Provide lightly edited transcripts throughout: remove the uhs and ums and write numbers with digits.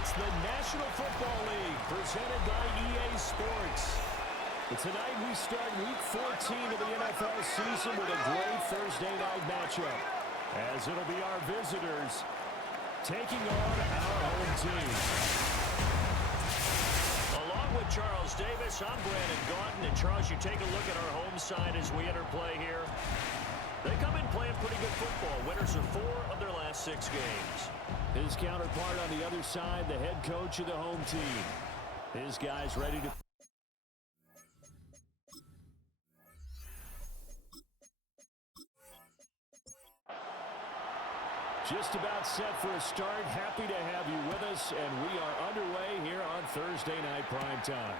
It's the National Football League presented by EA Sports. But tonight we start Week 14 of the NFL season with a great Thursday night matchup, as it'll be our visitors taking on our home team. Along with Charles Davis, I'm Brandon Gaunton. And Charles, you take a look at our home side as we enter play here. They come in playing pretty good football. Winners are 4 of their last 6 games. His counterpart on the other side, the head coach of the home team. His guys ready to... Just about set for a start. Happy to have you with us, and we are underway here on Thursday Night Prime Time.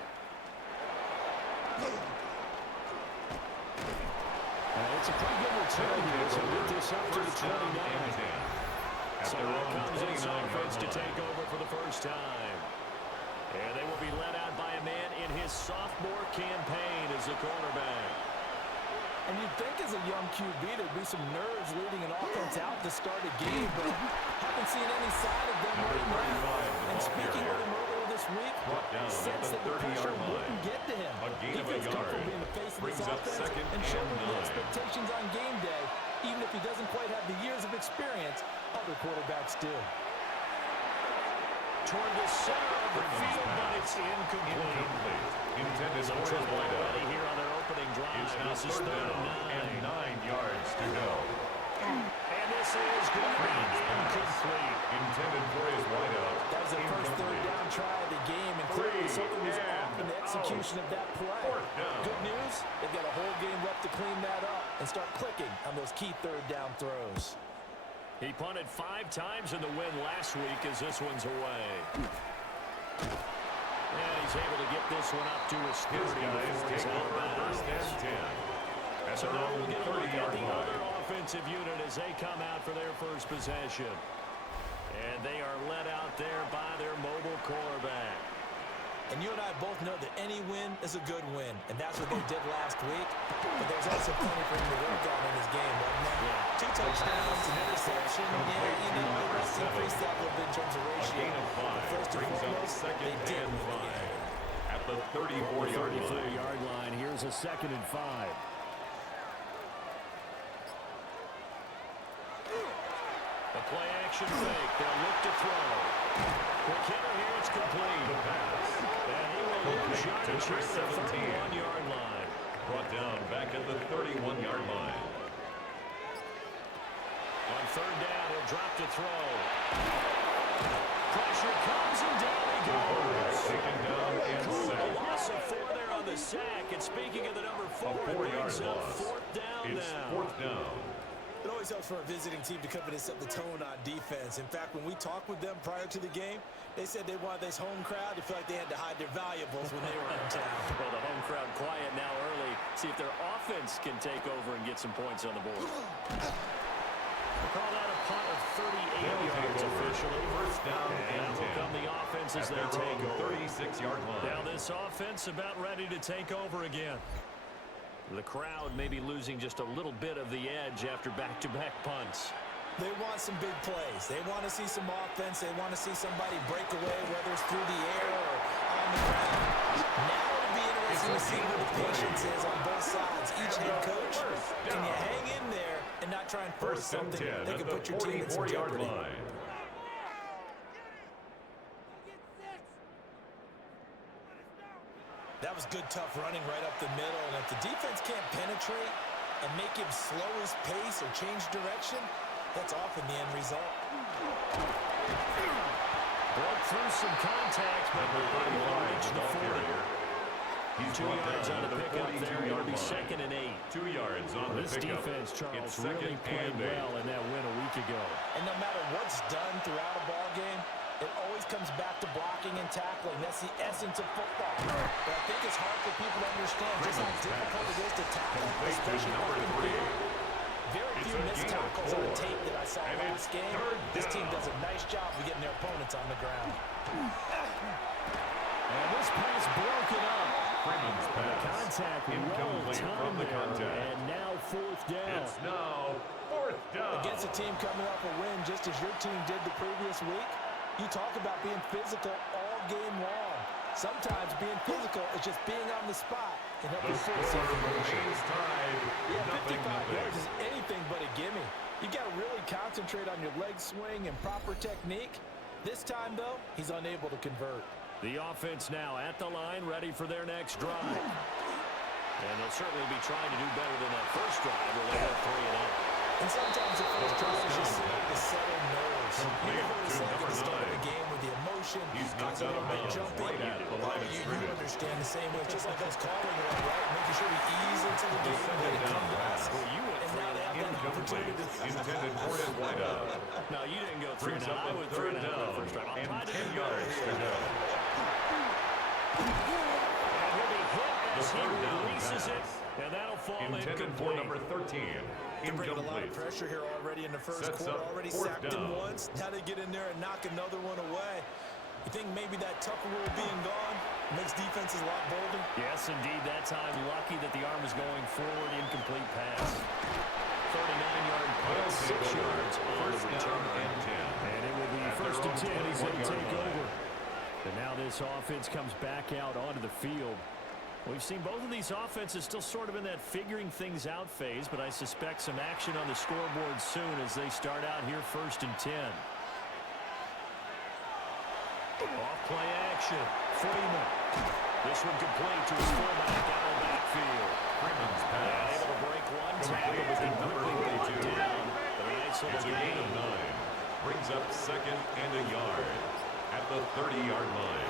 It's a pretty good return here to get this up to the 29. So here comes his offense to take over for the first time. And they will be led out by a man in his sophomore campaign as a cornerback. And you'd think as a young QB there'd be some nerves leading an offense out to start a game, but haven't seen any sign of them right now. And speaking with him earlier this week, sense that the pressure wouldn't get to him. He feels comfortable being the face of this offense and showing the expectations on game day, even if he doesn't quite have the years of experience other quarterbacks do. Toward the center of the field, but it's incomplete. Intended Some for his trouble wideout. already here on their opening drive. This is 3rd and 9 yards to go. And this is going to be incomplete. Intended for his wideout. That was the first 3rd down try of the game, and clearly something was off in the execution of that play. Good news, they've got a whole game left to clean that up and start clicking on those key 3rd down throws. He punted 5 times in the win last week as this one's away. And he's able to get this one up to his 30 before he's out of bounds. So now we'll get a look at the other offensive unit as they come out for their first possession. And they are led out there by their mobile quarterback. And you and I both know that any win is a good win, and that's what they did last week. But there's also plenty for him to work on in his game, wasn't there? Yeah. 2 touchdowns, an interception. Yeah, you know, the rest increased that a little bit in terms of ratio. But first and foremost, they did win the game. At the 34-yard line, here's a 2nd and 5. A play-action fake. They'll look to throw. Quick hitter here, it's complete. The pass. And he will lose yardage at the 31-yard line. Brought down back at the 31-yard line. On 3rd down, he'll drop to throw. Pressure comes and down he goes. Taken down and A loss of 4 there on the sack. And speaking of the number 4, it brings up 4th down it's now. 4th down. It always helps for a visiting team to come in and set the tone on defense. In fact, when we talked with them prior to the game, they said they wanted this home crowd to feel like they had to hide their valuables when they were in town. Well, the home crowd quiet now early. See if their offense can take over and get some points on the board. We'll call that a punt of 38 yards officially. First down and will come the offense as they take over. 36-yard line. Now this offense about ready to take over again. The crowd may be losing just a little bit of the edge after back-to-back punts. They want some big plays. They want to see some offense. They want to see somebody break away, whether it's through the air or on the ground. Now it'll be interesting to see where the patience is on both sides. Each head coach, can you hang in there and not try and force something that could put your team in some jeopardy? That was good, tough running right up the middle. And if the defense can't penetrate and make him slow his pace or change direction, that's often the end result. Broke through some contact, but will reach the 40. He's 2 yards on the pickup there. It'll be 2nd and 8. 2 yards on the this pickup. Defense, Charles, it's really played well in that win a week ago. And no matter what's done throughout a ball game, it always comes back to blocking and tackling. That's the essence of football. But I think it's hard for people to understand just how difficult it is to tackle, especially off the field. Very few missed tackles on the tape that I saw last game. This team does a nice job of getting their opponents on the ground. And this pass broken up. Freeman's pass. Contact Incomplete from the contact. And now 4th down. It's now 4th down. Against a team coming off a win just as your team did the previous week, you talk about being physical all game long. Sometimes being physical is just being on the spot and helping force information. Yeah, 55 yards is anything but a gimme. You got to really concentrate on your leg swing and proper technique. This time, though, he's unable to convert. The offense now at the line, ready for their next drive. And they'll certainly be trying to do better than that first drive where they had 3 and out. And sometimes the first drive is just simply to settle nerves. You know what it's like at the start of the game where the emotion gets a little bit jumpy. You understand the same way. It's just like us calling it, right? Making sure we ease into the game and let it come to us. And now they have that opportunity. Intended for his wideout. No, you didn't go 3 and out. I went 3 and out the first drive. And 10 yards to go. And he'll be hit as he releases it. And that'll fall intended incomplete. for number 13. They're bringing a lot of Incomplete. pressure here already in the first Sets quarter. up Already fourth sacked him down. once. Now they get in there and knock another one away. You think maybe that Tucker rule being gone makes defenses a lot bolder? Yes, indeed. That time, lucky that the arm was going forward. Incomplete pass. 39-yard punt, 6 yards on the First down return. and 10. And it will be At first their and 10. own He's going to 21-yard take line. over. And now this offense comes back out onto the field. We've seen both of these offenses still sort of in that figuring things out phase, but I suspect some action on the scoreboard soon as they start out here first and 10. Off play action. Freeman. This one complete to his fullback out of the backfield. Freeman's And pass. able to break one tackle, Complete but to then number quickly brought 42. down. But a nice little It's a gain of gain. 9. Brings up second and a yard at the 30-yard line.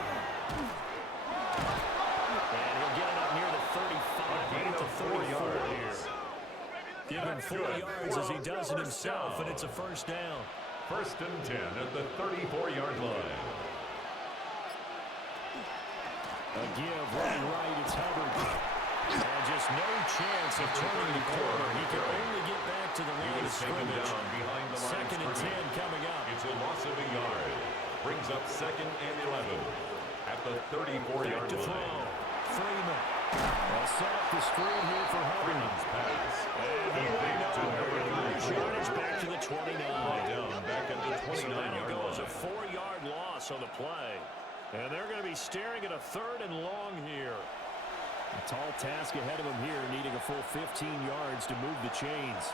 And he'll get it up near the 35, gain right to of 4 34 yards. here. Give him 4 yards as he does it himself, and it's a first down. First and 10 at the 34-yard line. A give, running right, it's Hubbard. And just no chance of turning the corner. He can only get back to the He line of was taken scrimmage. down behind the line of Second and 10 scrimmage. coming up. It's a loss of a yard. Brings up second and 11 at the 34-yard Back to throw. line. Freeman. They'll set up the screen here for Hubbard. Freeman's pass. Complete to number 34. Yardage back to the 29. Brought down back at the So that'll 29-yard go as a line. 4-yard loss on the play. And they're going to be staring at a third and long here. A tall task ahead of them here, needing a full 15 yards to move the chains.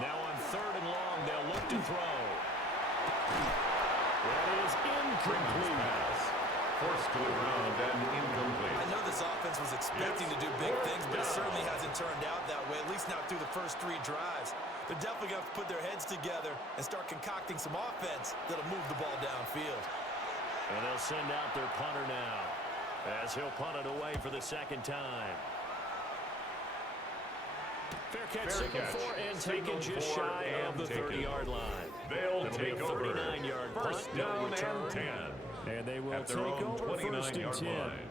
Now on third and long, they'll look to throw. That is incomplete. Pass. Forced to the ground and incomplete. I know this offense was expecting to do big things, but it certainly hasn't turned out that way, at least not through the first 3 drives. They're definitely going to have to put their heads together and start concocting some offense that'll move the ball downfield. And they'll send out their punter now, as he'll punt it away for the second time. Fair catch, signaled for and taken just shy of the 30-yard line. They'll It'll be take a over. 39-yard punt, First no down return. and 10. And they will At their take own over first and 29-yard 10. line.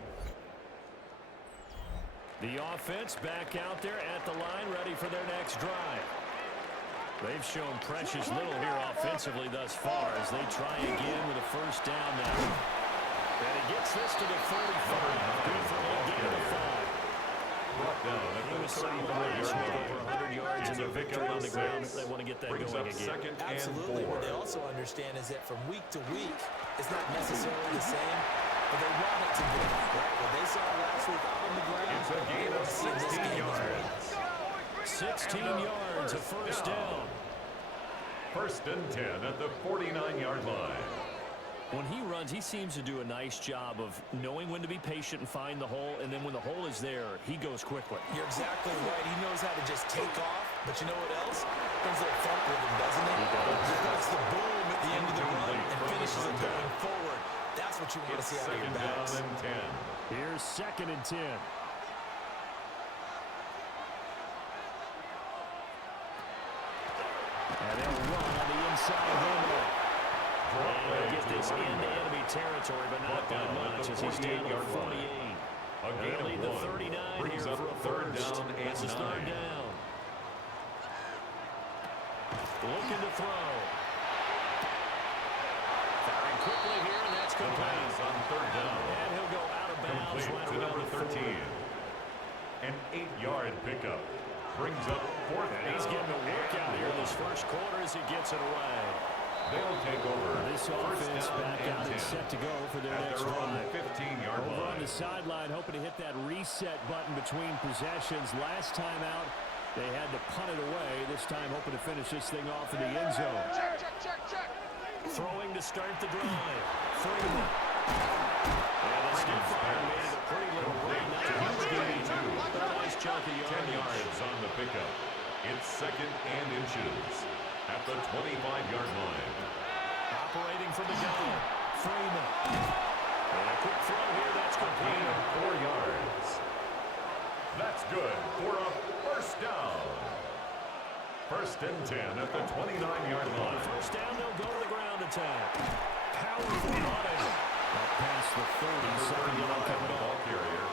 The offense back out there at the line, ready for their next drive. They've shown precious little here offensively thus far as they try again with a first down now. And he gets this to the 35. Good for a gain of 5. Brought down at He the was solid 35-yard last week, line. over 100 yards It's in a the victory pickup on of the ground. 6. They want to get that Brings going up again. second Absolutely. and 4. What they also understand is that from week to week, it's not necessarily the same, but they want it to be. Right? What they saw last week out on the ground, It's a gain of 16 yards. 16 yards, a first down. First and 10 at the 49-yard line. When he runs, he seems to do a nice job of knowing when to be patient and find the hole, and then when the hole is there, he goes quickly. You're exactly right. He knows how to just take off, but you know what else? There's a little funk rhythm, doesn't he? He puts the boom at the end of the run and finishes it going forward. That's what you want to see out of your Second down backs. and 10. Here's second and 10. And they'll run on the inside window. And they'll get this into enemy territory, but not by much as he's down to the 48. A And gain they'll lead of the 1. 39 Brings here up for a third first. down and This is third 9. down. Looking to throw. Firing quickly here, and that's The complete. pass on third down. And he'll go out of bounds Complete right to around number the 13. 40. An 8-yard pickup. Brings up fourth And he's down getting a workout here in this first quarter as he gets it away. They'll take over. This First offense down back out and 10 set to go for their at next their own drive. 15-yard Over on line. the sideline, hoping to hit that reset button between possessions. Last time out, they had to punt it away. This time, hoping to finish this thing off in the end zone. Check. Throwing to start the drive. Freeman. And the stiff arm made it a pretty little run. Not a huge gain, but a nice chunk of 10 yardage. yards on the pickup. It's second and inches at the 25-yard line. Operating from the gun. Freeman. And a quick throw here. That's Gain complete. of 4 yards. That's good for a first down. First and 10 at the 29-yard line. First down, they'll go to the ground attack. Powerful running. Up past the 30. Second down coming ball up. carrier.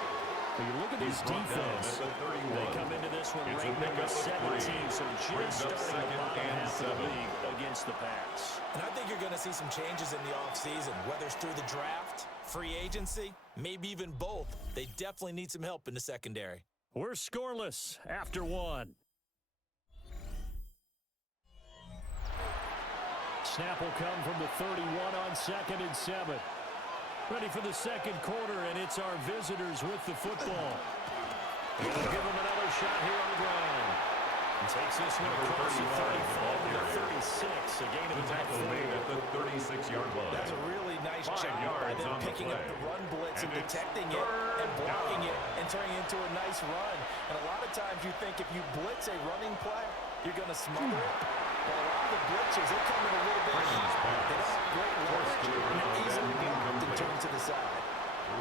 But you look at this He's brought down defense. at the 31. They come into this one It's a ranked number pickup of 17, so Brings just up starting the second bottom and half of the 7. league against the pass. And I think you're going to see some changes in the offseason, whether it's through the draft, free agency, maybe even both. They definitely need some help in the secondary. We're scoreless after one. Snap will come from the 31 on second and 7. Ready for the second quarter, and it's our visitors with the football. They'll give them another shot here on the ground. And takes this one across the 35 to the 36. A gain of The tackle made at the 36-yard line. That's a really nice 5 job by yards them on the picking up play. the run blitz and And it's detecting it third and blocking down. it and turning it into a nice run. And a lot of times you think if you blitz a running play, you're going to smother it. But a lot of the blitzers, they come in a little bit hot. They don't have great leverage, and they're easily blocked and turned to the side.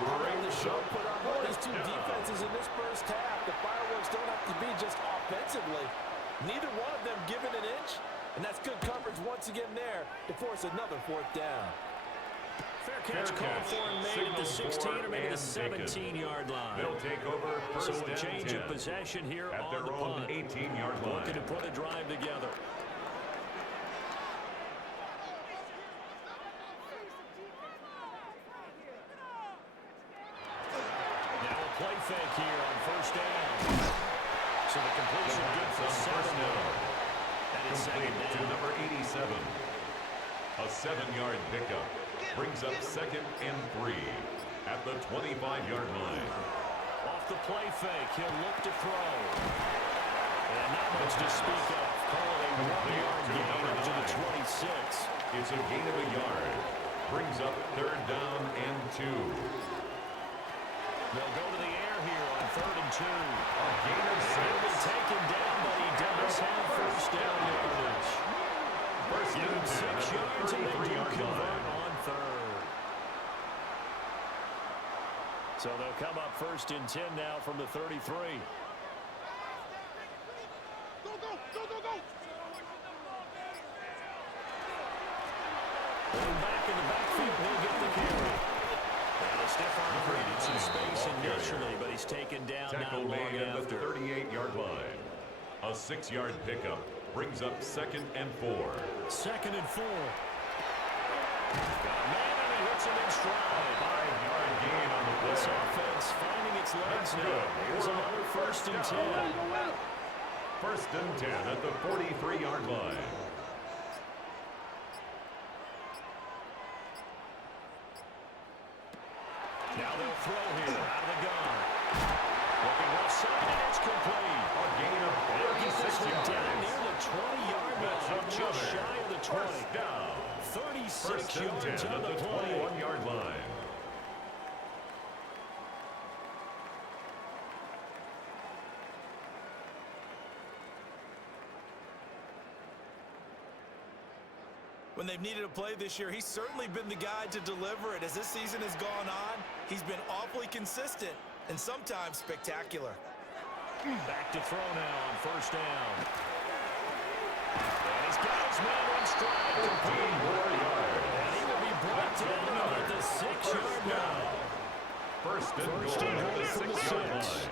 Great The show shot. put on by these two defenses in this first half. The fireworks don't have to be just offensively. Neither one of them given an inch, and that's good coverage once again there to force another fourth down. Fair catch called for and made at the 16 or maybe the 17-yard line. They'll take over So first a and change 10 of possession here at on their the own punt. 18-yard line. Looking to put a drive together. Now a play fake here on first down. So the completion good for First 7 down. And it's second Complete to down. number 87. A 7-yard pickup brings up second and 3 at the 25-yard line. Off the play fake, he'll look to throw. And not much to speak of. Call it a 1-yard to gain number up to the 9. 26. It's a gain of a yard. Brings up third down and 2. They'll go to the air here on 3rd and 2. A gain of He'll be 6. taken down, but he does have first down yardage. First Give him and 10 6 at yards, the and they do 33-yard convert line. on 3rd. So they'll come up first and 10 now from the 33. Going back in the backfield, he'll get the carry. And a stiff arm created some space initially, but he's taken down Tackle not long made at the after. 38-yard line. A 6-yard pickup brings up second and 4. 2nd and 4. Got a man, and he hits him in stride. 5-yard gain on the This play. offense finding its legs That's now. good. Here's another first and 10. First and 10 at the 43-yard line. Now they'll throw here out of the gun. Looking left side, and it's complete. A gain of They'll get this 46 one down yards. near the 20-yard That's line, just another shy of the 20. first down. 36 First and yards 10 on at the the play. 21-yard line. When they've needed a play this year, he's certainly been the guy to deliver it. As this season has gone on, he's been awfully consistent and sometimes spectacular. Back to throw now on first down. And he's got his man in stride. 14 more yards. And he will be brought down at the 6-yard line. First and First goal and at the goal from the 6-yard 6. line.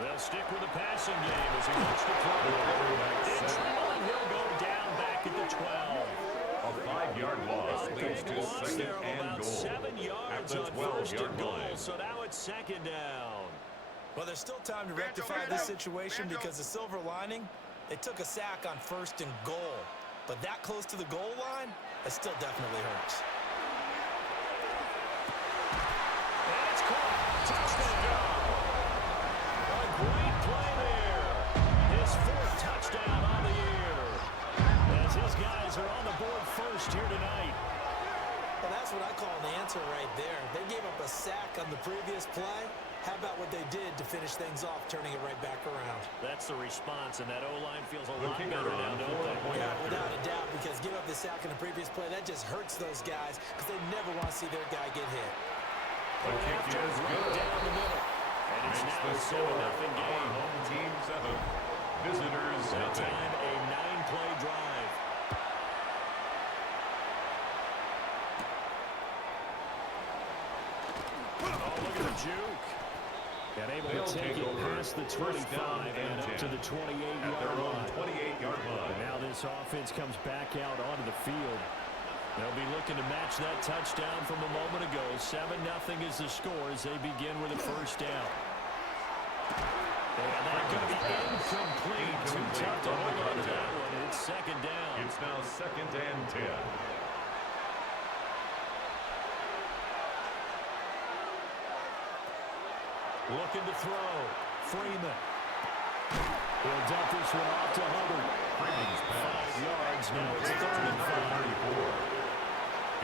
They'll stick with the passing game as he looks to throw. It's trailing. He'll go down back at the 12. A 5-yard loss leads to Loss second there of and about goal 7 at yards the on first 12-yard and goal. line. So now it's second down. Well, there's still time to rectify this situation because the silver lining, they took a sack on 1st and goal. But that close to the goal line, it still definitely hurts. And it's caught. Touchdown. A great play there. His 4th touchdown on the year. As his guys are on the board first here tonight. Well, that's what I call an answer right there. They gave up a sack on the previous play. How about what they did to finish things off, turning it right back around? That's the response, and that O-line feels a lot better now, don't they? Yeah, without a doubt, because give up the sack in the previous play, that just hurts those guys because they never want to see their guy get hit. The kick is good. Down the middle. And it's Makes now the a score 7-0 game. home team 7. Visitors That nothing. time a 9-play drive. Oh, look at the juke. And able to take it past the 25 and up to the 28-yard line. 28-yard line. And now this offense comes back out onto the field. They'll be looking to match that touchdown from a moment ago. 7-0 is the score as they begin with a first down. And that's going to be incomplete. Too tough to hold on to that one. It's 2nd down. It's now 2nd and 10. Looking to throw. Freeman. He'll dump this one off to Hubbard. Freeman's pass. 5 yards. Now it's 3rd and 5.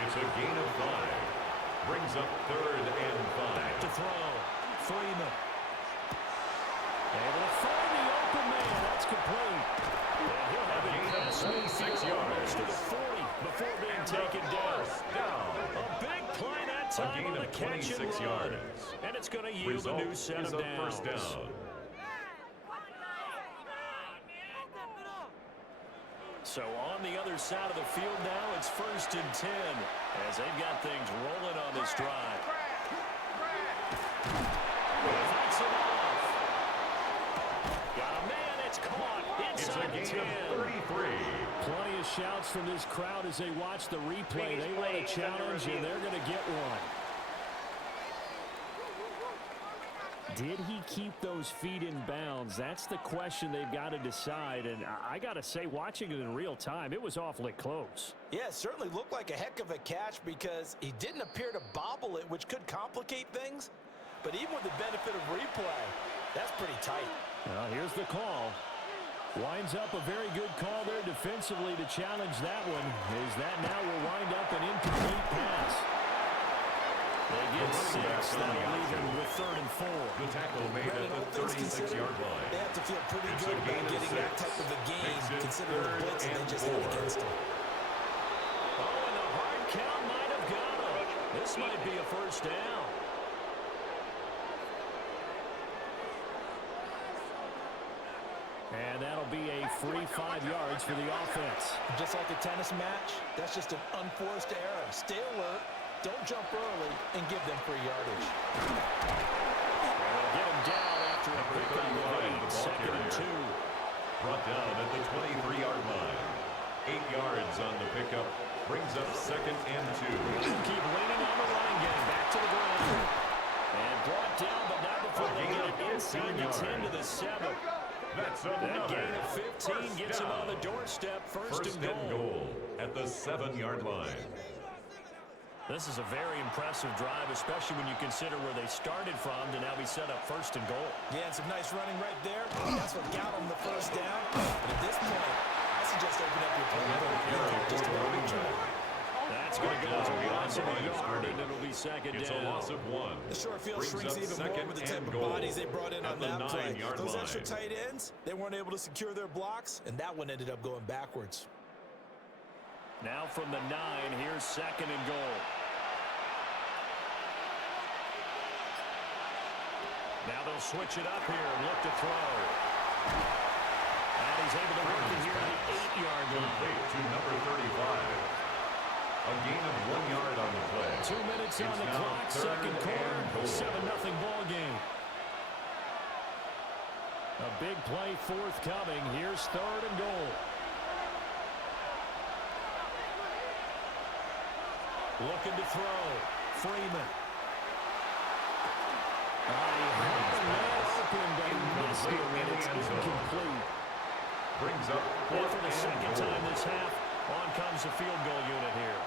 It's a gain of 5. Brings up 3rd and 5. Back to throw. Freeman. Able to find the open man. That's complete. And he'll have it past 26 yards to the 40 before being taken down. A big play that time on the catch and run. Yards. And it's going to yield Result a new set is of a downs. first down. So on the other side of the field now, it's 1st and 10 as they've got things rolling on this drive. Fights it off. Got a man, it's caught inside the 10. 33. Plenty of shouts from this crowd as they watch the replay. They want a challenge, and they're going to get one. Did he keep those feet in bounds? That's the question they've got to decide. And I got to say, watching it in real time, it was awfully close. Yeah, it certainly looked like a heck of a catch because he didn't appear to bobble it, which could complicate things. But even with the benefit of replay, that's pretty tight. Well, here's the call. Winds up a very good call there defensively to challenge that one. Is that now will wind up an incomplete pass. They get 6. That'll leave him with 3rd and 4. The tackle made at the 36-yard line. They have to feel pretty good about getting that type of a game, considering the blitz that they just had against them. Oh, and the hard count might have got him. This might be a first down. And that'll be a free 5 yards for the offense. Just like a tennis match, that's just an unforced error. Stay alert, don't jump early, and give them free yardage. They'll get him down after a pick on the lead. 2nd and 2. Brought down at the 23-yard line. 8 yards on the pickup. Brings up 2nd and 2. Keep leaning on the running game. Back to the ground. And brought down, but not before they get it inside the 10 to the 7. That's That another. gain of 15 gets him on the doorstep. First and goal. At the 7-yard line. This is a very impressive drive, especially when you consider where they started from to now be set up 1st and goal. Yeah, and some nice running right there. That's what got them the first down. But at this point, I suggest open up your playbook. Just a little bit more. That's going to go to a loss of a yard, and it'll be 2nd It's down. a loss of 1. The short field Brings shrinks up even more 2nd with the type and of goal bodies they brought in at on the that play. 9-yard Those line. extra tight ends, they weren't able to secure their blocks, and that one ended up going backwards. Now from the 9, here's 2nd and goal. Now they'll switch it up here and look to throw. And he's able to work it here at the 8-yard line. Complete to number 35. A gain of 1 yard on the play. 2 minutes on the clock, 2nd quarter, 7-0 ball game. A big play forthcoming. Here's 3rd and goal. Looking to throw. Freeman. complete in the end zone. Incomplete. Brings up And fourth for the and second goal. time this half, on comes the field goal unit here.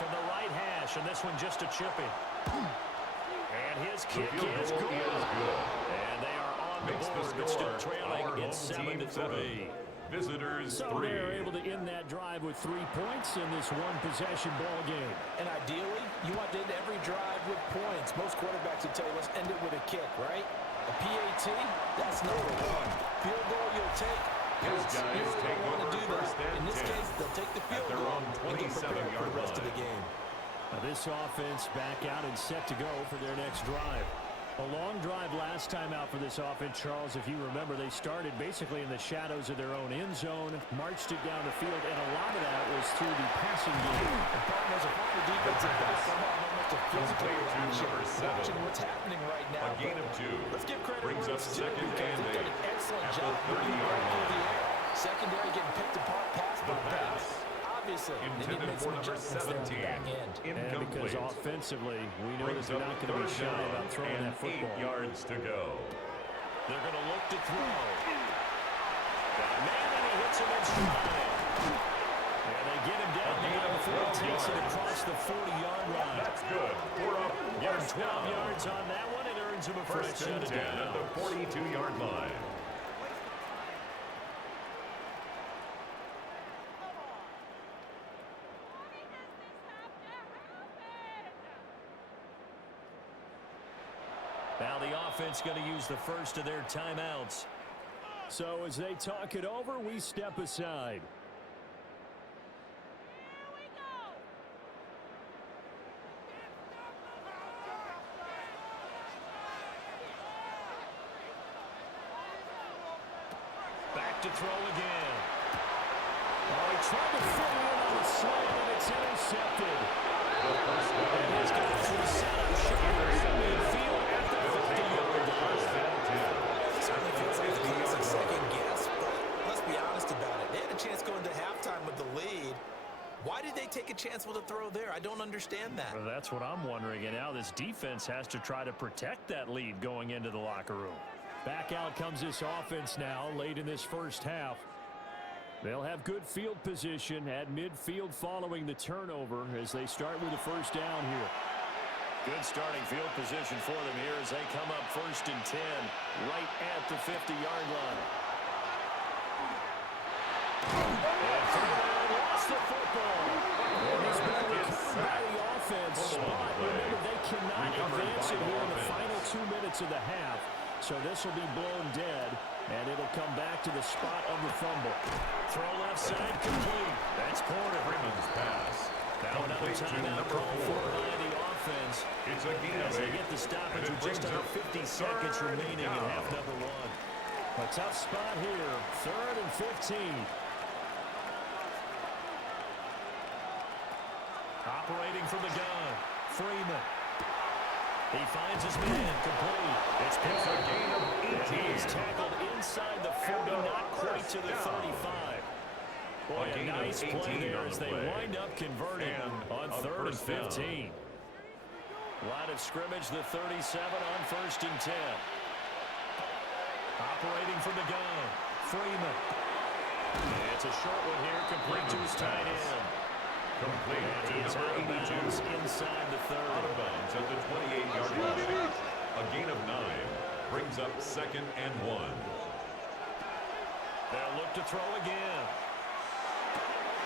From the right hash, and this one just a chipping. And his The kick field is goal good. is good. And they are on the Makes the board, but still score trailing our in home team 7-3. 7. Visitors So 3. they're able to end that drive with 3 points in this one-possession ball game. And ideally, you want to end every drive with points. Most quarterbacks will tell you, let's end it with a kick, right? A PAT, that's number one. Field goal you'll take. His You guys really take don't want over to do that. first and In this 10. case, they'll take the field At their goal own and get prepared for 27-yard the rest of the line. game. Now this offense back out and set to go for their next drive. A long drive last time out for this offense, Charles. If you remember, they started basically in the shadows of their own end zone, marched it down the field, and a lot of that was through the passing game. And partners, a former defensive back, somehow almost a physical Complete to reaction, number 7. watching what's happening right now. A gain of 2. Let's give credit Brings where up it's due, second because and they've done 8. an excellent At job the moving 30-yard the ball through the line. air. Secondary getting picked apart pass The by pass. pass. Obviously, they need to Intended make for some number adjustments there on the 17. back end. And because Incomplete. offensively, we know that Brings they're up not going to be third shy down about throwing and that football. 8 yards to go. They're going to look to throw. Got a man, and he hits him in stride. And they get him down the line before he takes it across the 40-yard line. That's good. We're up. Get him First 12 down. yards on that one. It earns him a fresh First set and of 10 at the downs. 42-yard line. Now the offense going to use the first of their timeouts. So as they talk it over, we step aside. Back to throw again. Oh, he tried to fit it in on the slant, and it's intercepted. And his guys will set up shop in midfield at the 50-yard line. Certainly feels like a classic second guess, but let's be honest about it. They had a chance going to halftime with the lead. Why did they take a chance with a throw there? I don't understand that. Well, that's what I'm wondering, and now this defense has to try to protect that lead going into the locker room. Back out comes this offense now late in this first half. They'll have good field position at midfield following the turnover as they start with the first down here. Good starting field position for them here as they come up first and 10 right at the 50-yard line. And Ferdinand lost the football. And he's been recovered by the offense. But remember, they cannot advance it here in the final 2 minutes of the half. So this will be blown dead, and it'll come back to the spot of the fumble. Throw left side complete. That's Porter. Freeman's pass. Now another Complete to timeout number call 4. for by the offense. It's a gain of As they 8. get the stoppage And with it just brings under up 50 seconds third remaining in down. half number 1. A tough spot here. 3rd and 15. Operating from the gun. Freeman. He finds his man complete. It's It's a gain of and he 18. is tackled inside the 40, not quite to the 35. Boy, a gain of nice 18 play there on as the they play. wind up converting And on a 3rd and first down. 15. Line of scrimmage, the 37 on 1st and 10. Operating from the gun, Freeman. It's a short one here, complete to his tight end. Complete And to he is number out of 82. bounds inside the 30. Out of bounds at the 28-yard line. A gain of 9 brings up 2nd and 1. They'll look to throw again.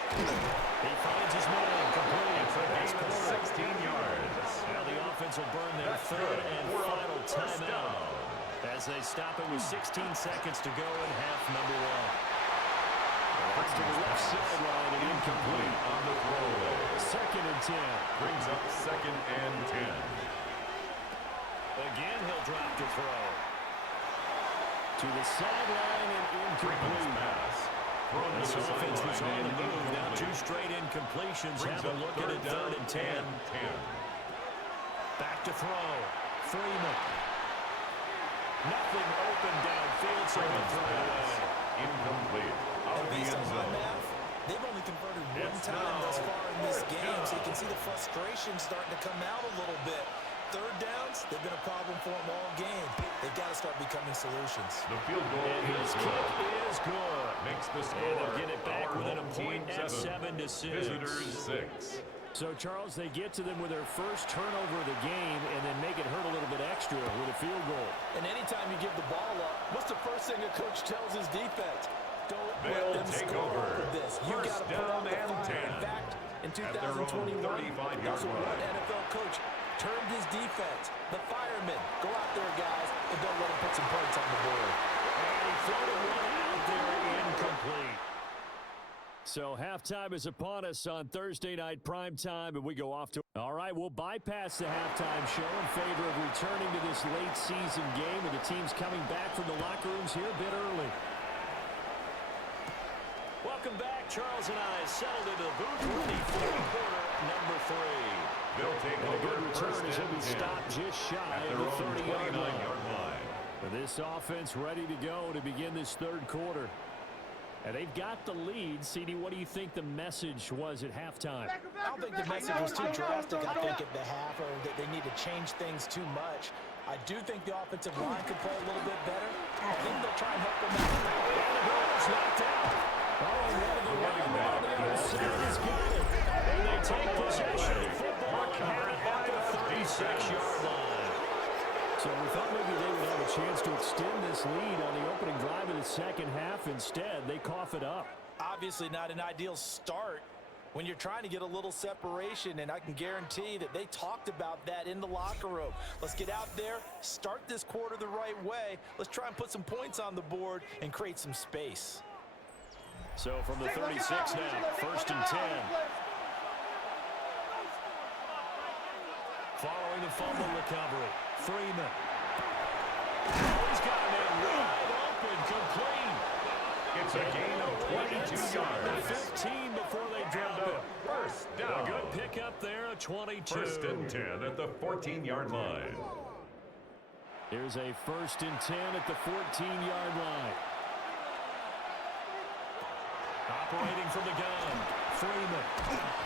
He finds his man complete. It's a That's gain of Porter. 16 yards. Now the offense will burn their That's 3rd good. and We're up final first timeout down. as they stop it with 16 seconds to go in half number 1. That's to the left sideline and incomplete. On the throwaway. 2nd and 10. Brings up 2nd and 10. Again, he'll drop to throw. To the sideline and Freeman's incomplete. pass. Thrown to This the offense was sideline on the and move. Now incomplete. 2 straight incompletions. Brings Have a up look at it, 3rd and 10. 10. Back to throw. Freeman. Nothing open downfield, so the Freeman's throw pass. away. Incomplete. Out of the Based end on my zone. math, they've only converted one It's time thus now far in this 4th game, so you down. can see the frustration starting to come out a little bit. third downs, they've been a problem for them all game. They've got to start becoming solutions. The field goal And his kick is good. makes the And score. they'll get it back Our within a home point team at 7-6. Visitors 6. So, Charles, they get to them with their first turnover of the game and then make it hurt a little bit extra with a field goal. And anytime you give the ball up, what's the first thing a coach tells his defense? Don't They'll let them take score over. off of this. You First got to put down on the and fire. 10. In fact, in At their own 2021, 35-yard that's what one line. NFL coach turned his defense. The firemen. Go out there, guys, and don't let them put some points on the board. And he floated one out there, incomplete. So halftime is upon us on Thursday night prime time, and we go off to. All right, we'll bypass the halftime show in favor of returning to this late season game, with the teams coming back from the locker rooms here a bit early. Welcome back. Charles and I settled into the booth ready for quarter number 3. They'll take And a over good return first as he'll be and 10 stopped just shy at of their the own 30-yard line. 29-yard line. This offense ready to go to begin this third quarter. And they've got the lead. CD, what do you think the message was at halftime? I don't think the message was too drastic, I think, at the half, or that they need to change things too much. I do think the offensive line could play a little bit better. I think they'll try and help them out. And the ball is knocked out. Oh, one of the running back on the other side has got it. And they take possession of the football and have it at the 36-yard line. So we thought maybe they would have a chance to extend this lead on the opening drive of the second half. Instead, they cough it up. Obviously not an ideal start when you're trying to get a little separation, and I can guarantee that they talked about that in the locker room. Let's get out there, start this quarter the right way. Let's try and put some points on the board and create some space. So from the 36 now, first and 10. Following the fumble recovery, Freeman. Oh, he's got a man wide open, complete. It's a gain of 22 yards. 15 before they drop it. First A down. good pickup there, a 22. First and 10 at the 14-yard line. Here's a first and 10 at the 14-yard line. Operating from the gun, Freeman.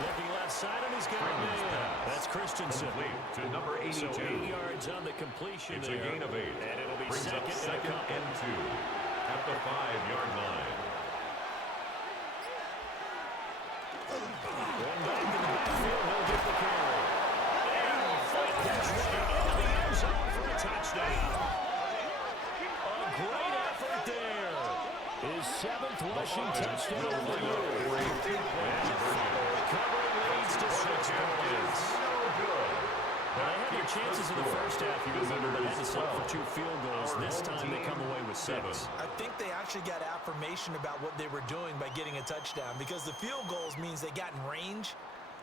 Looking left side, and he's got a man. That's Christensen. Complete to number 82. So 8 yards on the completion It's there. a gain of 8. And it'll be Brings up second and 2 at the 5-yard line. Going back in the backfield, he'll get the carry. And flick catch right into the end zone for a touchdown. A great effort there. His 7th rushing touchdown of the year. And the fumble recovery leads to 6 points. Well, they had their chances in the first half, you remember, but had to settle for 2 field goals. This time they come away with 6. I think they actually got affirmation about what they were doing by getting a touchdown, because the field goals means they got in range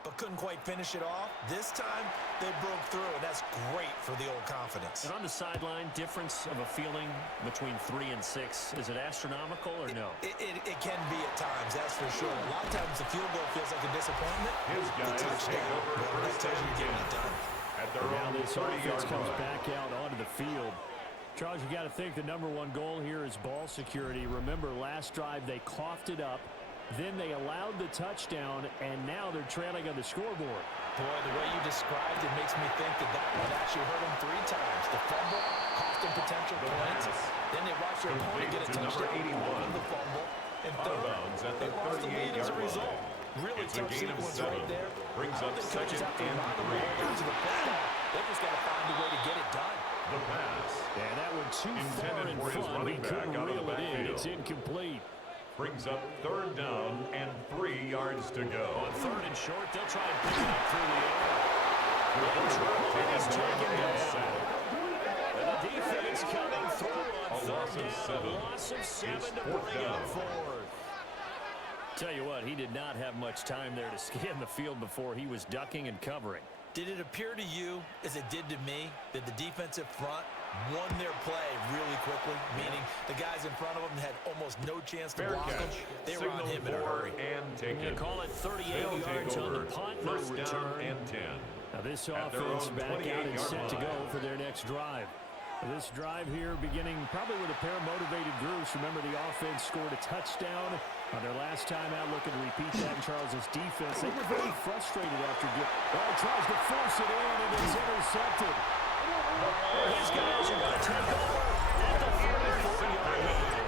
but couldn't quite finish it off. This time they broke through, and that's great for the old confidence. And on the sideline, difference of a feeling between 3 and 6, is it astronomical or no? It can be at times, that's for sure. A lot of times the field goal feels like a disappointment. His The guys touchdown, take over well, that first tells you and you're getting 10 it done. at their Now own this offense 30-yard comes line. back out onto the field. Charles, you got to think the number 1 goal here is ball security. Remember, last drive they coughed it up. Then they allowed the touchdown, and now they're trailing on the scoreboard. Boy, the way you described it makes me think that one actually hurt them 3 times. The fumble cost them potential points. Then they watched their opponent get a touchdown on the fumble. And Out of bounds at the they lost the lead as a 38-yard result. line. Really It's a tough gain of sequence 7. right there. Brings I don't up think coaches second have to and remind them all 3. down to the football. They just got to find a way to get it done. The pass And that one too far intended in for his front. He running back couldn't out of reel the it in. backfield. It's incomplete. Brings up 3rd down and 3 yards to go. On 3rd and short, they'll try and pick it up through the air. Is taken down. And the defense coming through on A loss 3rd of down. 7. A loss of 7 It's to 4th bring down. up 4th. Tell you what, he did not have much time there to scan the field before he was ducking and covering. Did it appear to you, as it did to me, that the defensive front won their play really quickly? Meaning the guys in front of them had almost no chance to Fair block him. catch. They were on Signal him in a for hurry. and take You it. call it 38 They'll yards take on the over. punt, no 1st return. down and 10. Now this At their offense own back out and 28-yard set to line. go for their next drive. This drive here beginning probably with a pair of motivated groups folks. Remember, the offense scored a touchdown on their last time out. Looking to repeat that in Charles' defense. They were very frustrated after tries to force it in, and it's intercepted. These guys are going to take over at the 34-yard line.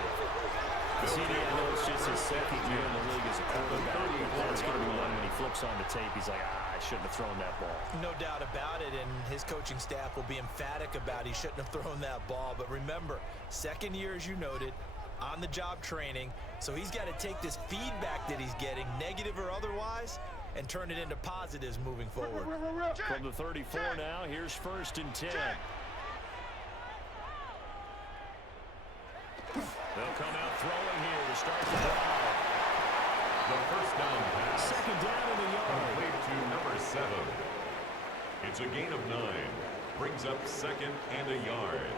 CD, I know it's just his second year in the league as a quarterback, but that's going to be one when he flips on the tape. He's like, I shouldn't have thrown that ball. No doubt about it, and his coaching staff will be emphatic about he shouldn't have thrown that ball. But remember, second year, as you noted, on-the-job training, so he's got to take this feedback that he's getting, negative or otherwise, and turn it into positives moving forward. From the 34 now, here's 1st and 10. They'll come out throwing here to start the drive. The first down pass. Second down in the yard. Complete to number 7. It's a gain of 9. Brings up 2nd and a yard.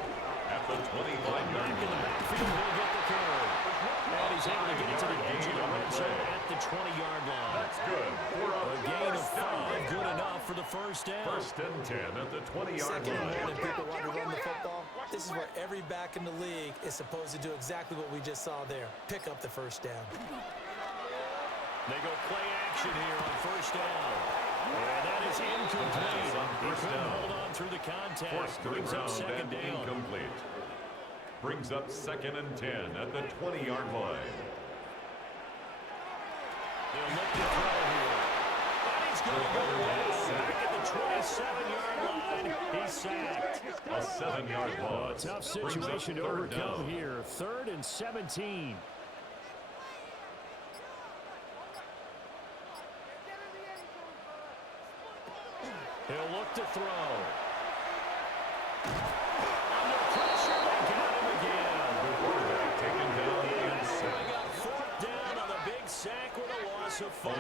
At the 25-yard line. In the backfield, he'll get the curve. And he's able to get it to the edge of the red zone at the 20-yard line. That's good. A gain of 5, good enough for the first down. 1st and 10 at the 20-yard Second and line. one, and people want to run the football. This is where every back in the league is supposed to do exactly what we just saw there. Pick up the first down. They go play action here on 1st down. And that is incomplete. He couldn't hold on through the contact. Brings up 2nd down. Incomplete. Brings up 2nd and 10 at the 20-yard line. They'll look to throw here. And he's going to go back at the 27-yard line. He's sacked. A 7-yard loss. Tough situation to overcome here. 3rd and 17. He'll look to throw. Under pressure, they got him again. The quarterback taken down and sacked. They got 4th down on a big sack with a loss of 5.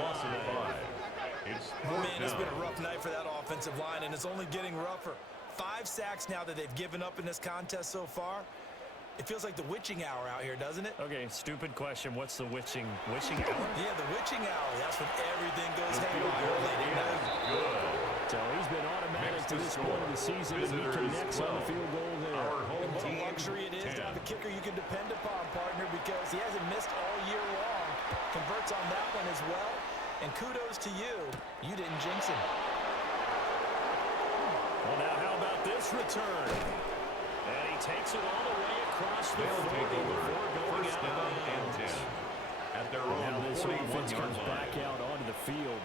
It's Man, it's been a rough night for that offensive line, and it's only getting rougher. 5 sacks now that they've given up in this contest so far. It feels like the witching hour out here, doesn't it? Okay, stupid question. What's the witching hour? Yeah, the witching hour. That's when everything goes haywire late at night. So he's been automatic to this point of the season as he connects on the field goal there. And what a luxury it is to have a kicker you can depend upon, partner, because he hasn't missed all year long. Converts on that one as well. And kudos to you. You didn't jinx him. Well, now how about this return? And he takes it all the way across the They'll take 40 over. before going 1st out down of and bounds. 10. At their own Now this offense 41-yard comes line. back out onto the field.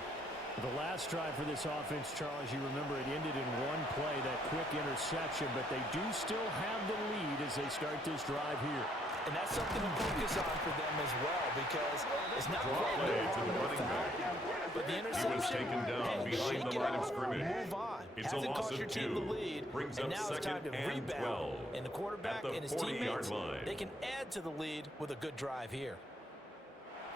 The last drive for this offense, Charles, you remember it ended in one play, that quick interception, but they do still have the lead as they start this drive here. And that's something to focus on for them as well, because it's not Draw quite play no to the harm, running back. but the He interception, was taken down hey, behind shake the it line of off, scrimmage. move on. It's a Hasn't loss cost of your team 2. the lead, Brings and up now it's time 2nd to and rebound. 12. And the quarterback At the and his 40-yard teammates, line. they can add to the lead with a good drive here.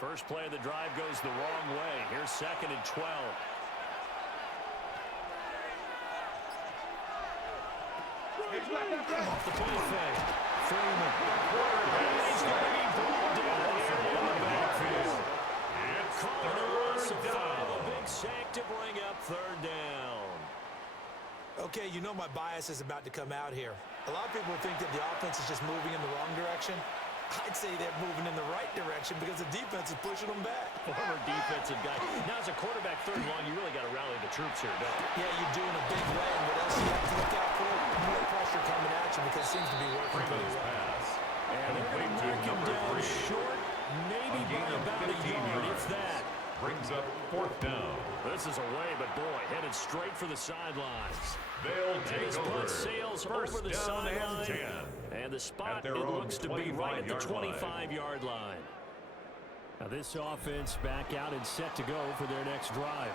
First play of the drive goes the wrong way. Here's 2nd and 12. Off the play fake. Freeman. He's going to be brought down here in the backfield. Calling a loss of 5. A big sack to bring up 3rd down. Okay, you know my bias is about to come out here. A lot of people think that the offense is just moving in the wrong direction. I'd say they're moving in the right direction because the defense is pushing them back. Former defensive guy. Now, as a quarterback, 3rd and long, you really got to rally the troops here, don't you? Yeah, you do in a big way. And what else you have to look out for? More pressure coming at you because it seems to be working pretty Freeman's well. pass. And they're going to mark him down short, maybe by about a yard, if that. Brings up 4th down. This is away, but boy, headed straight for the sidelines. They'll And take this over. punt sails over 1st the down and sideline. 10. And the spot, At their it own looks to be right at the 25-yard 25-yard line. Now this offense back out and set to go for their next drive.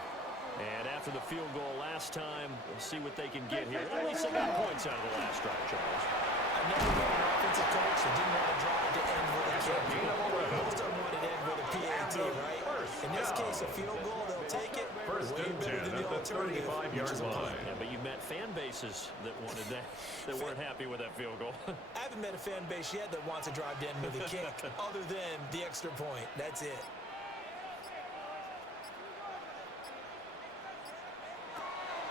And after the field goal last time, we'll see what they can get here. At least they got points out of the last drive, Charles. I've never been an offensive coach that didn't want to drive to end with a kick. Most of them wanted to end with a PAT, right? In this case, a field goal, they'll take it. 1st Way and 10 better than at the the alternative, which 35-yard is a punt. line. Yeah, but you met fan bases that wanted that, that weren't happy with that field goal. I haven't met a fan base yet that wants to drive to end with a kick other than the extra point. That's it.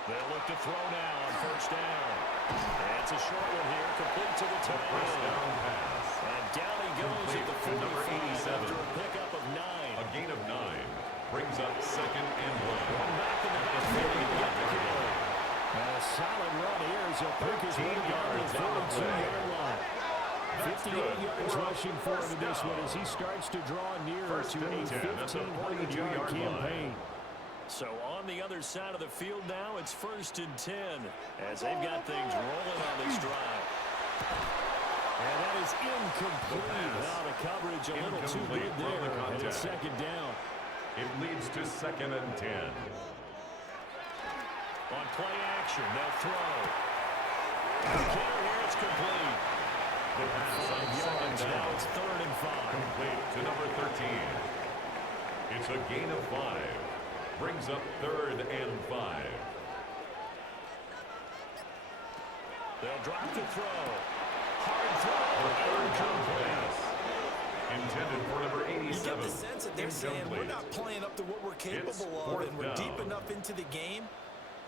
They'll look to throw now on 1st down. And it's a short one here, complete to the tight First end. down pass. And down he goes 42-yard line. 58 yards rushing for him in this one as he starts to draw nearer to a 1,500-yard campaign. So on the other side of the field now, it's 1st and 10 as they've got things rolling on this drive. And that is incomplete. Now the coverage a little too good there, and it's 2nd down. It leads to 2nd and 10. On play action, they'll throw. Kicker here, it's complete. The pass on 2nd down. Now it's 3rd and 5. Complete to number 13. It's a gain of 5. Brings up 3rd and 5. They'll drop the throw. Hard throw. The 3rd down pass. Intended for number 87. You get the sense that they're saying we're not playing up to what we're capable of, and we're deep enough into the game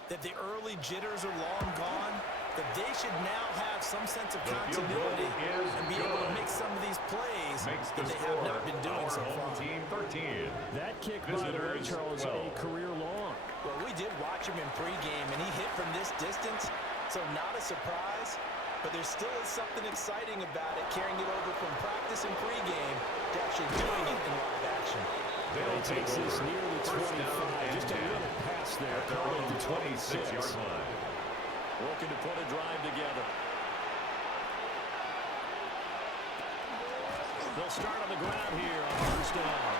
that the early jitters are long gone, that they should now have some sense of continuity and be able to make some of these plays that they have not been doing so far. Team 13. That kick by the way, Charles, a career long. Well, we did watch him in pregame, and he hit from this distance, so not a surprise. But there still is something exciting about it, carrying it over from practice and pregame to actually doing it in live action. He takes this near the 25. Just a little pass there. Call it the 26-yard line. Looking to put a drive together. They'll start on the ground here on 1st down.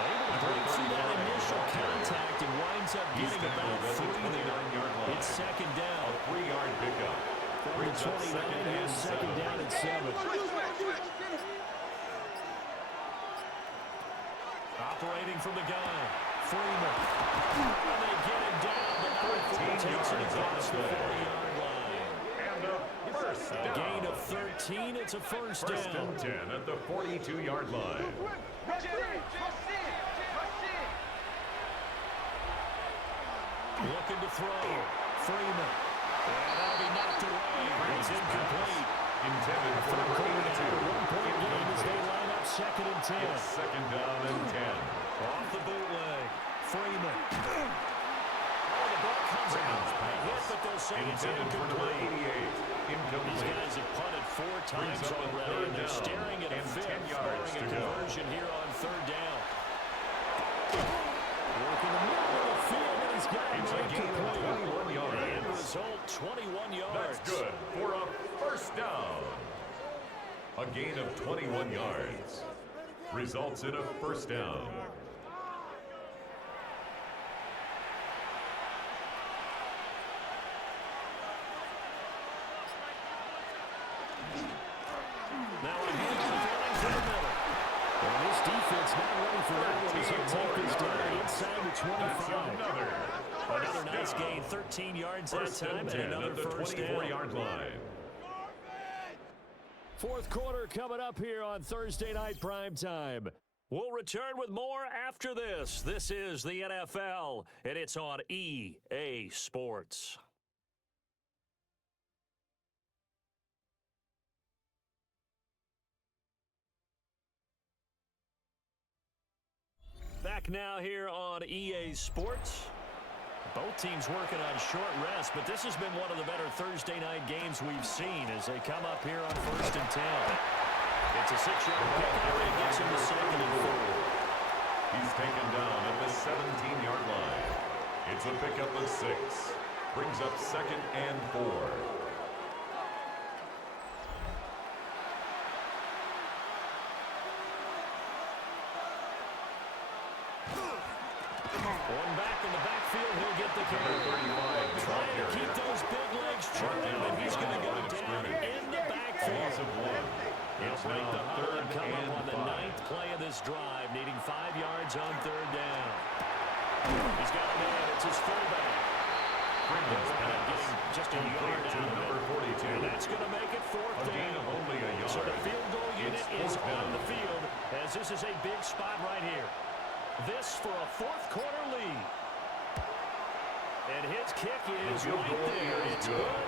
Able to break through that initial contact and winds up getting about 3 there. It's 2nd down. A 3-yard pickup. From the 29, here's 2nd down and 7. Operating from the gun, Freeman. And they get him down, but now he takes it across the 40-yard line. And a first down. A gain of 13, it's a 1st down. 1st and 10 at the 42-yard line. Looking to throw, Freeman. And that'll be knocked away. It's incomplete. Intended for number 82. 1-point game as they line up 2nd and 10. It's 2nd down and 10. Off the bootleg, Freeman. Oh, the ball comes out. They hit, but they'll say it's Intended for number 88. These Incomplete. guys have punted 4 times up a already, 3rd and they're down staring at a and 5th, 10 yards barring a to go. conversion here on 3rd down. Working the middle of the field, and he's got It's a gain of 21 yards. End result, 21 yards. That's good for a 1st down. A gain of 21 yards. Results in a 1st down. Now a hand throwing for the middle. And this defense not ready for that one as he'll take this down inside the 25. Another nice gain, 13 yards that time, and another 1st down. 24-yard line. 4th quarter coming up here on Thursday Night Primetime. We'll return with more after this. This is the NFL, and it's on EA Sports. Back now here on EA Sports. Both teams working on short rest, but this has been one of the better Thursday night games we've seen as they come up here on 1st and 10. It's a 6-yard pickup and gets him to 2nd and 4. He's taken down at the 17-yard line. It's a pickup of 6. Brings up 2nd and 4. One back in the backfield, he'll get the carry. Trying to keep those big legs churning, but he's going to go down in the backfield. He'll break the huddle and come up on the 9th play of this drive, needing 5 yards on 3rd down. He's got a man, it's his fullback. Getting just a yard out of it. And that's going to make it 4th down. So the field goal unit is on the field, as this is a big spot right here. This for a 4th quarter lead. And his kick is right there. It's good.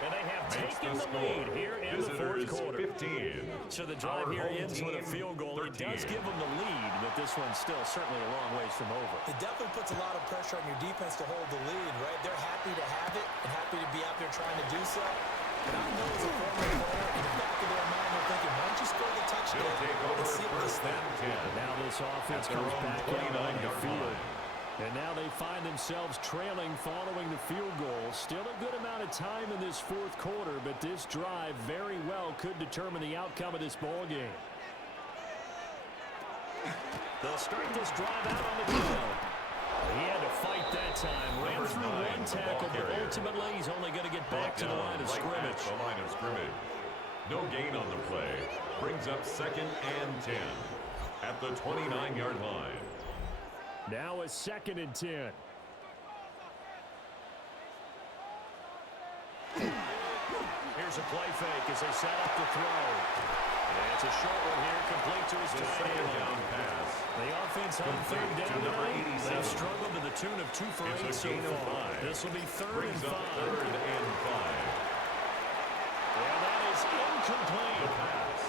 And they have taken the lead here in the 4th quarter. 15. So the drive here ends with a field goal. 13. It does give them the lead, but this one's still certainly a long ways from over. It definitely puts a lot of pressure on your defense to hold the lead, right? They're happy to have it and happy to be out there trying to do so. And I know as a former player, in the back of their mind, they're thinking, why don't you score the touchdown? Let's see what this thing. Now this offense comes back out on the field. And now they find themselves trailing following the field goal. Still a good amount of time in this fourth quarter, but this drive very well could determine the outcome of this ball game. They'll start this drive out on the field. He had to fight that time. Ran through one tackle, but ultimately he's only going to get back to the line of scrimmage. The line of scrimmage. No gain on the play. Brings up 2nd and 10 at the 29-yard line. Now a 2nd and 10. Here's a play fake as they set up the throw. And it's a short one here, complete to his tight end. Down pass. The offense on 3rd down tonight. They've struggled to the tune of 2 for 8 so far. This will be 3rd and 5. 3rd and 5. Well, that is incomplete. The pass.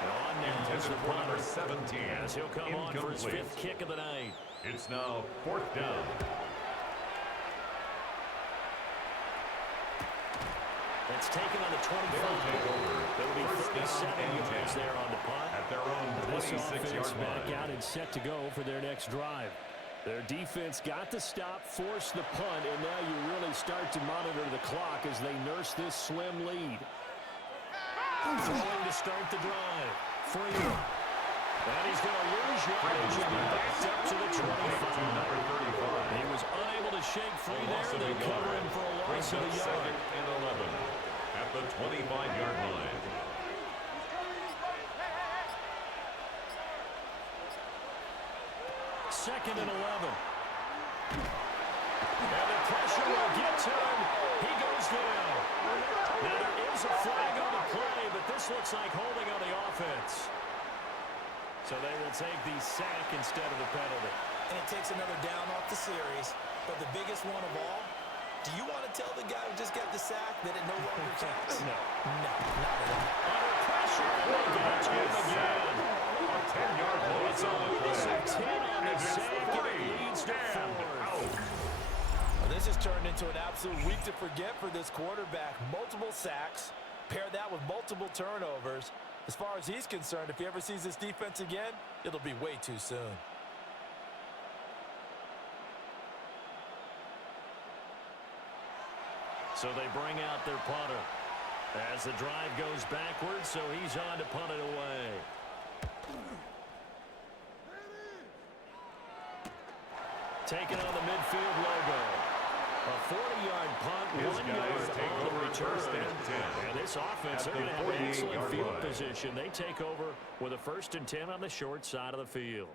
And on now is the number punter. 17. As he'll come on for his 5th kick of the night. It's now 4th down. That's taken on the 25. That'll be 37 yards there on the punt. At their own 26-yard back line. out and set to go for their next drive. Their defense got the stop, forced the punt, and now you really start to monitor the clock as they nurse this slim lead. Throwing to start the drive. Free. And he's going to lose yardage and be backed up to the 25. He was unable to shake free there. They cover him for a loss of a yard. 2nd and 11 at the 25-yard line. Second and 11. And the pressure will get to him. He goes down. Now there is a flag on the play, but this looks like holding on the offense. So they will take the sack instead of the penalty. And it takes another down off the series. But the biggest one of all, do you want to tell the guy who just got the sack that it no longer counts? No. No, not at all. Under pressure, and they got to him again. A 10-yard loss It's a on the loss play. of 10 on the sack, and it leads to 4. Well, this has turned into an absolute week to forget for this quarterback. Multiple sacks, pair that with multiple turnovers. As far as he's concerned, if he ever sees this defense again, it'll be way too soon. So they bring out their punter as the drive goes backwards, so he's on to punt it away. Taking on the midfield logo. A 40-yard punt, 1 yard take on the over return. 1st and 10. And this offense, they're At the going to have excellent 48-yard field line. position. They take over with a 1st and 10 on the short side of the field.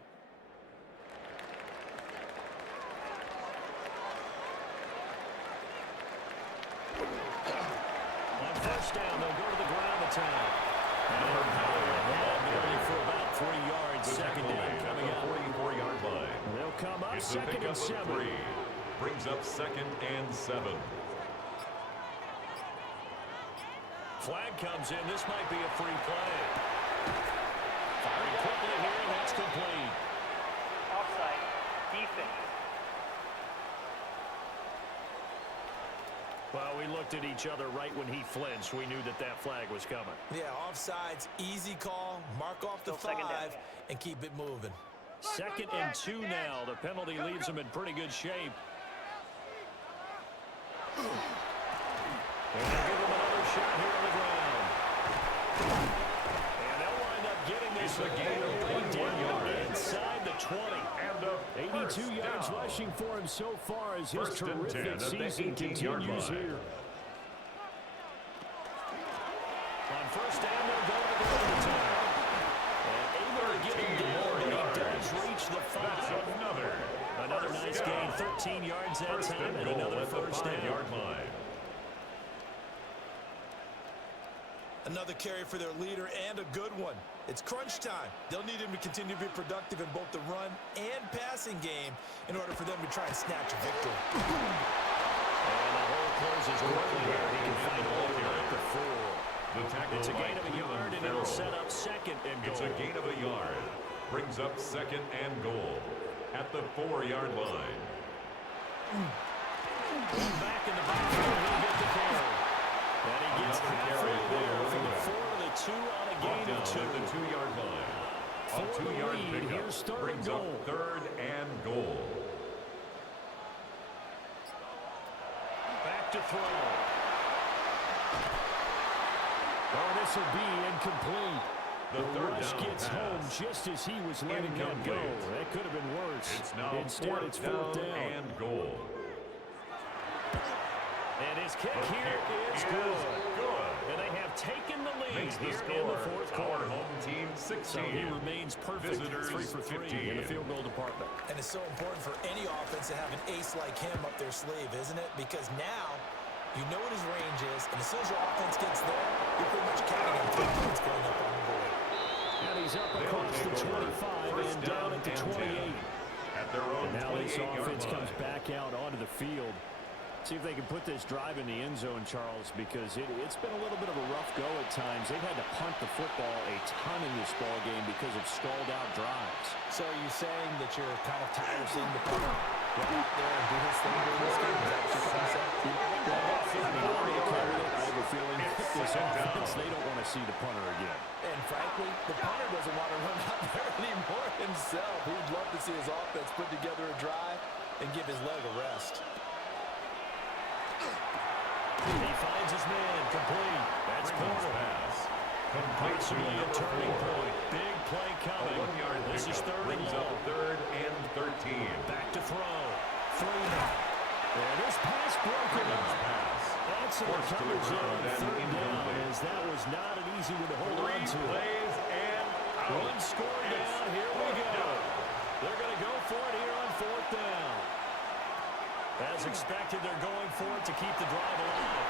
On 1st down, they'll go to the ground attack. Nearly for about 3 yards. 2nd down coming up. 44-yard line. They'll come up It's a 2nd pickup and of 7. 3. Brings up 2nd and 7. Flag comes in. This might be a free play. Firing quickly here, and that's complete. Offside. Defense. Well, we looked at each other right when he flinched. We knew that that flag was coming. Yeah, offsides, easy call, mark off the Still 2nd down. 5, and keep it moving. 2nd and 2 now. The penalty leaves him in pretty good shape. And they'll give him another shot here on the ground. And they'll wind up getting this It's a gain of way 1 down yard. inside the 20. And a 82 first yards down. rushing for him so far as his 1st and 10 terrific at the season 18-yard continues line. here. On 1st down, they'll go to the ground attack. And able to get him down, but he does reach the 5. That's Another nice gain, 13 yards that First time, and and goal another at the 1st down. 5-yard line. Another carry for their leader and a good one. It's crunch time. They'll need him to continue to be productive in both the run and passing game in order for them to try and snatch a victory. And the hole closes quickly here. He can find a hole here at the 4. The tackle It's a by gain of a Cleveland yard, and it'll Farrell. set up 2nd and goal. It's a gain of a yard. Brings up 2nd and goal at the 4-yard line. Back in the backfield, he'll get the carry. And he gets halfway there from the 4 to the 2 on a gain of 2. At the 2-yard line. A For the 2-yard lead, pickup here's third brings and up goal. 3rd and goal. Back to throw. Oh, this will be incomplete. The rush gets home just as he was letting that go. That could have been worse. It's now Instead, it's fourth down. and goal. And his kick here is good. And they have taken the lead Makes the here score. in the fourth quarter. Our home team 16. So he remains perfect. Visitors 3 for 3 in the 15. field goal department. And it's so important for any offense to have an ace like him up their sleeve, isn't it? Because now you know what his range is, and as soon as your offense gets there, you're pretty much counting on 3 points going up on the board. And he's up across the 25 and down at the 28. At their own And now this 28-yard offense line. comes back out onto the field. See if they can put this drive in the end zone, Charles, because it's been a little bit of a rough go at times. They've had to punt the football a ton in this ball game because of stalled-out drives. So are you saying that you're kind of tired of seeing the punter go out there and do his thing during this game? Is that what you're trying to say? I have a feeling that this offense, they don't want to see the punter again. And frankly, the punter doesn't want to run out there anymore himself. He'd love to see his offense put together a drive and give his leg a rest. He finds his man, complete. That's Porter. Possibly a turning point. Big play coming. A 1-yard This is pickup 3rd and brings up long. 3rd and 13. Back to throw. 3 now. And this pass broken up. That's a recovery zone. 3rd down, as that was not an easy one to hold on to. Plays and out. One score down. Here we go. They're going to go for it here on 4th down. As expected, they're going for it to keep the drive alive.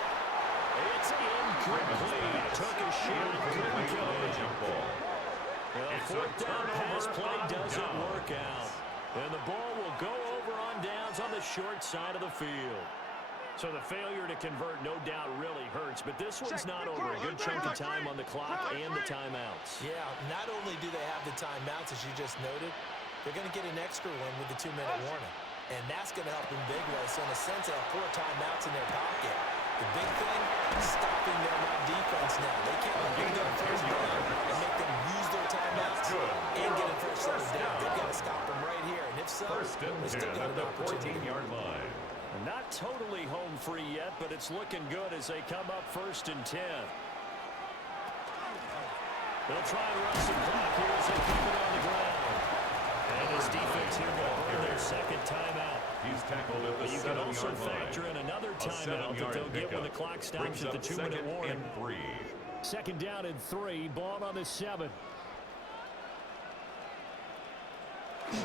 It's incomplete. Took a shot. Couldn't kill it. Well, 4th down pass play doesn't work out. And the ball will go over on downs on the short side of the field. So the failure to convert, no doubt, really hurts. But this one's not over. A good chunk of time on the clock and the timeouts. Yeah, not only do they have the timeouts, as you just noted, they're going to get an extra one with the 2-minute warning. And that's going to help in big ways. So in a sense, they have 4 timeouts in their pocket. The big thing, stopping their non-defense now. They can't let them get first down and make them use their timeouts and get a first down. They've got to stop them right here. And if so, they still got an opportunity. 14-yard line. Not totally home free yet, but it's looking good as they come up 1st and 10. They'll try and run some clock here as they keep it on the ground. And this defense here will burn their 2nd timeout. He's tackled at the 7-yard line. You can also factor in another timeout that they'll get when the clock stops at the 2-minute warning. 2nd down and 3, ball on the 7. They'll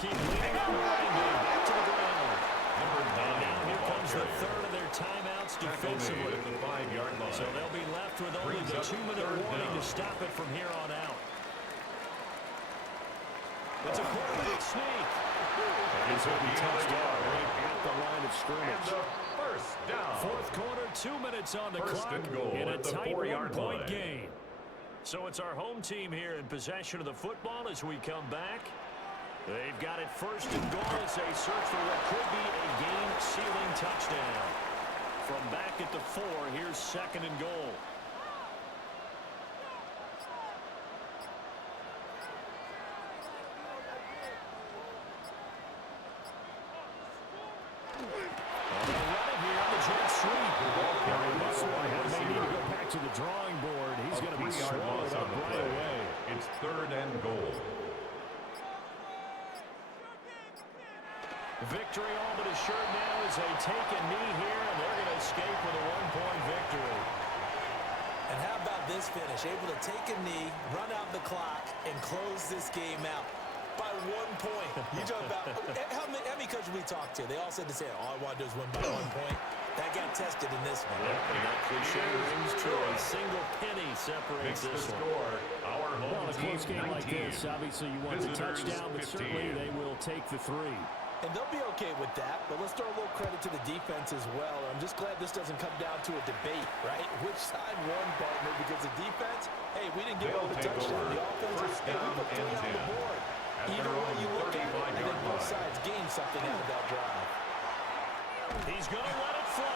keep leading on the running game. Back to the ground. Number 9. And now here comes the 3rd of their timeouts defensively. At the 5-yard line. So they'll be left with only the 2-minute warning to stop it from here on out. It's a quarterback sneak. And he's going to be touched out right at the line of scrimmage. And the first down. 4th quarter, 2 minutes on the First clock and goal in a at the tight 4-yard one-point line. game. So it's our home team here in possession of the football as we come back. They've got it 1st and goal as they search for what could be a game-sealing touchdown. From back at the 4, here's 2nd and goal. To the drawing board. He's going to be swallowed up right away. It's 3rd and goal. Victory all but assured now as they take a knee here, and they're going to escape with a 1-point victory. And how about this finish? Able to take a knee, run out the clock, and close this game out by 1 point. You talk about how many coaches we talked to? They all said the same. All I want to do is win by 1 point. That got tested in this one. Yep, and that cliche rings true. A single penny separates this one. Our home Well, a team close game 19. like this, obviously you want the Visitors touchdown, but 15. certainly they will take the 3. And they'll be okay with that, but let's throw a little credit to the defense as well. I'm just glad this doesn't come down to a debate, right? Which side won, partner? Because the defense, hey, we didn't give up a touchdown. The offense, hey, we put 3 on the board. Either way you look at it, I think both sides gained something out of that drive. He's going to let it fly.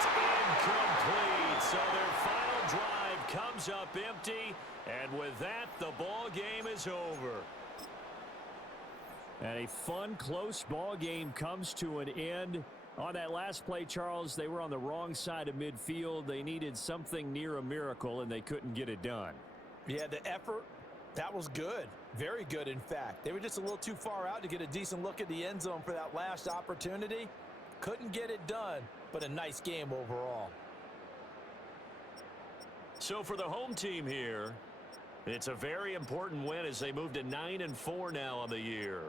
It's incomplete. So their final drive comes up empty. And with that, the ball game is over. And a fun, close ball game comes to an end. On that last play, Charles, they were on the wrong side of midfield. They needed something near a miracle, and they couldn't get it done. Yeah, the effort, that was good. Very good, in fact. They were just a little too far out to get a decent look at the end zone for that last opportunity. Couldn't get it done, but a nice game overall. So for the home team here, it's a very important win as they move to 9-4 now on the year.